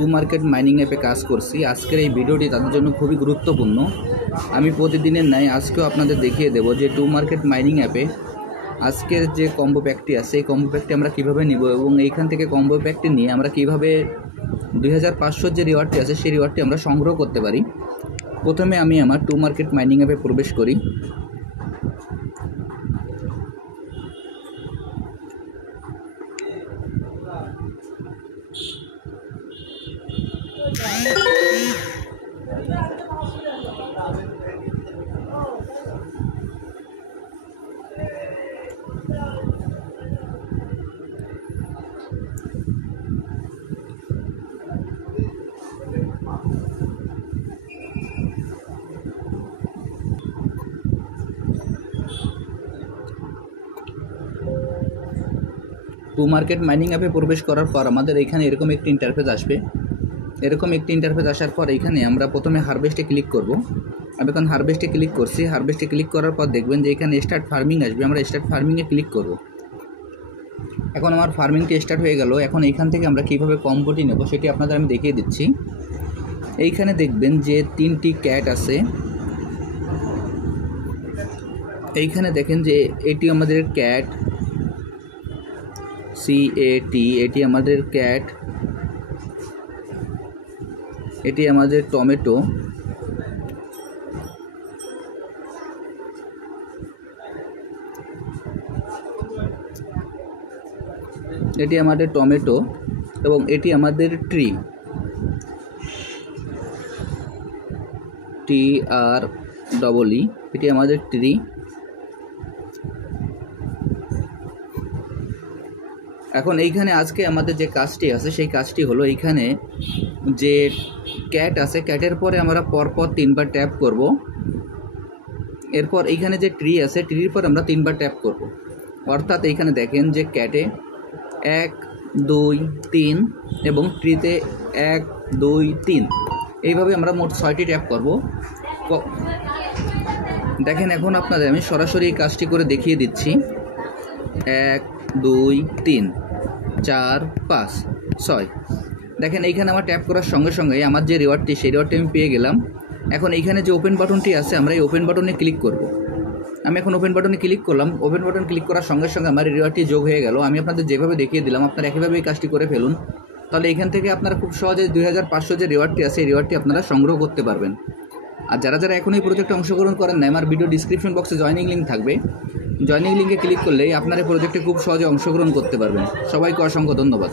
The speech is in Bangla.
টু মার্কেট মাইনিং অ্যাপে কাজ করছি। আজকের এই ভিডিওটি তাদের জন্য খুবই গুরুত্বপূর্ণ। আমি প্রতিদিনের ন্যায় আজকেও আপনাদের দেখিয়ে দেব যে টু মার্কেট মাইনিং অ্যাপে আজকের যে কম্বো প্যাকটি আছে এই কম্বো প্যাকটি আমরা কীভাবে নিব এবং এইখান থেকে কম্বো প্যাকটি নিয়ে আমরা কীভাবে 2500 যে রিওয়ার্ডটি আছে সেই রিওয়ার্ডটি আমরা সংগ্রহ করতে পারি। প্রথমে আমি আমার টু মার্কেট মাইনিং অ্যাপে প্রবেশ করি। টু মার্কেট মাইনিং অ্যাপে প্রবেশ করার পর আমাদের এখানে এরকম একটি ইন্টারফেস আসবে। এরকম একটি ইন্টারফেস আসার পর এখানে আমরা প্রথমে হারভেস্টে ক্লিক করব। আমি এখন হারভেস্টে ক্লিক করছি। হারভেস্টে ক্লিক করার পর দেখবেন যে এখানে স্টার্ট ফার্মিং আসবে। আমরা স্টার্ট ফার্মিংয়ে ক্লিক করব। এখন আমার ফার্মিংটি স্টার্ট হয়ে গেল। এখন এইখান থেকে আমরা কীভাবে কম্বোটি নেব সেটি আপনাদের আমি দেখিয়ে দিচ্ছি। এইখানে দেখবেন যে 3টি ক্যাট আছে। এইখানে দেখেন যে এটি আমাদের ক্যাট CAT, এটি আমাদের ক্যাট, এটি আমাদের টমেটো, এটি আমাদের টমেটো এবং এটি আমাদের ট্রি, TREE, এটি আমাদের ট্রি। এখন এইখানে আজকে আমাদের যে কাজটি আছে সেই কাজটি হলো এইখানে যে ক্যাট আছে ক্যাটের পরে আমরা পরপর 3বার ট্যাপ করব। এরপর এইখানে যে ট্রি আছে ট্রির পর আমরা 3বার ট্যাপ করব। অর্থাৎ এইখানে দেখেন যে ক্যাটে 1 2 3 এবং ট্রিতে 1 2 3 এইভাবে আমরা মোট 6টি ট্যাপ করব। দেখেন এখন আপনাদের আমি সরাসরি এই কাজটি করে দেখিয়ে দিচ্ছি। 1 2 3 4 5 6। দেখেন এইখানে আমার ট্যাপ করার সঙ্গে সঙ্গে আমার যে রিওয়ার্ডটি সেই রিওয়ার্ডটি আমি পেয়ে গেলাম। এখন এইখানে যে ওপেন বাটনটি আছে আমরা এই ওপেন বাটনে ক্লিক করব। আমি এখন ওপেন বাটনে ক্লিক করলাম। ওপেন বাটন ক্লিক করার সঙ্গে সঙ্গে আমার রিওয়ার্ডটি যোগ হয়ে গেল। আমি আপনাদের যেভাবে দেখিয়ে দিলাম আপনারা একইভাবে এই কাজটি করে ফেলুন। তাহলে এখান থেকে আপনারা খুব সহজে 2500 যে রিওয়ার্ডটি আছে এই রিওয়ার্ডটি আপনারা সংগ্রহ করতে পারবেন। আর যারা যারা এখন এই প্রজেক্টে অংশগ্রহণ করেন না, আমার ভিডিও ডিসক্রিপশন বক্সে জয়েনিং লিঙ্ক থাকবে। জয়েনিং লিঙ্কে ক্লিক করলেই আপনারা এই প্রজেক্টে খুব সহজে অংশগ্রহণ করতে পারবেন। সবাইকে অসংখ্য ধন্যবাদ।